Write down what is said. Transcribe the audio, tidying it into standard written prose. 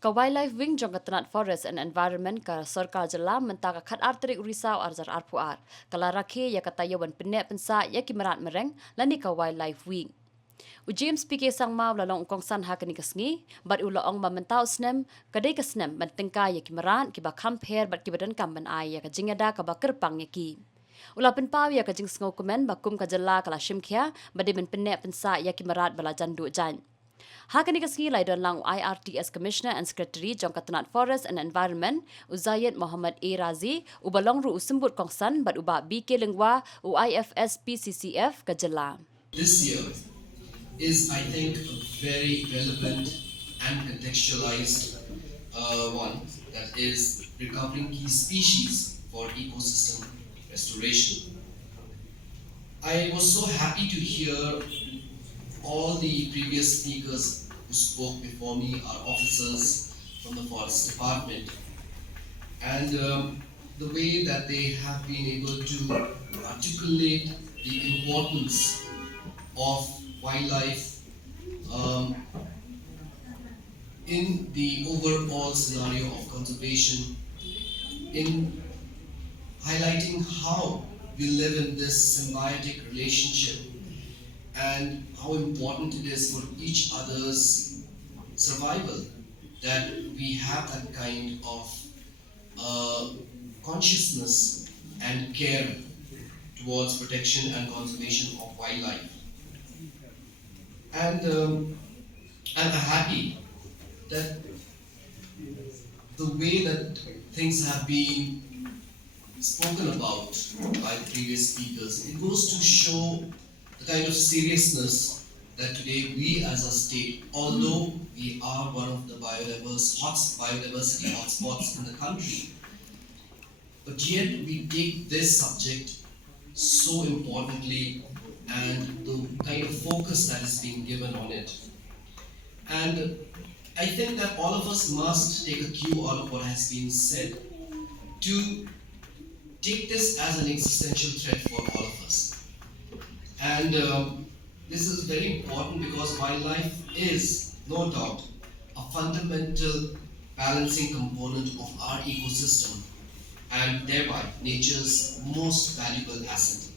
Ka wildlife wing jong ka Tnad forest and environment ka sarkar jala menta ka khat arterik risau arjar arpuar. Kala Rakhe ya ka tayawan Pynsah Pynsah ya ki Mrad mereng lani ka wildlife wing. James PK sang mau lalong kong san ha kani kasngi bat ulo ong mamentau snem kadai ka snem mentengka ya ki Mrad ki ba compare bat ki badan kam ban ai ya ka jingada ka ba kerpang ya ki. Ula penpau ya ka jing sngo komen bakum ka jala kala shimkhia bade men Pynsah Pynsah ya ki Mrad bala jandu jan. Hakani kasngi lai don lang IRTS Commissioner and Secretary jong ka Tnad Forest and Environment Uzayed Muhammad A Razi ubalong ru usembut kongsan bat uba BK lengwa UIFS PCCF ka jala. This year is, I think, a very relevant and contextualized one, that is recovering key species for ecosystem restoration. I was so happy to hear all the previous speakers who spoke before me are officers from the Forest Department, and the way that they have been able to articulate the importance of wildlife in the overall scenario of conservation, in highlighting how we live in this symbiotic relationship and how important it is for each other's survival that we have that kind of consciousness and care towards protection and conservation of wildlife. And I'm happy that the way that things have been spoken about by the previous speakers, it goes to show the kind of seriousness that today we as a state, although we are one of the biodiversity hotspots in the country, but yet we take this subject so importantly, and the kind of focus that is being given on it. And I think that all of us must take a cue out of what has been said to take this as an existential threat for all of us. And this is very important because wildlife is, no doubt, a fundamental balancing component of our ecosystem and thereby nature's most valuable asset.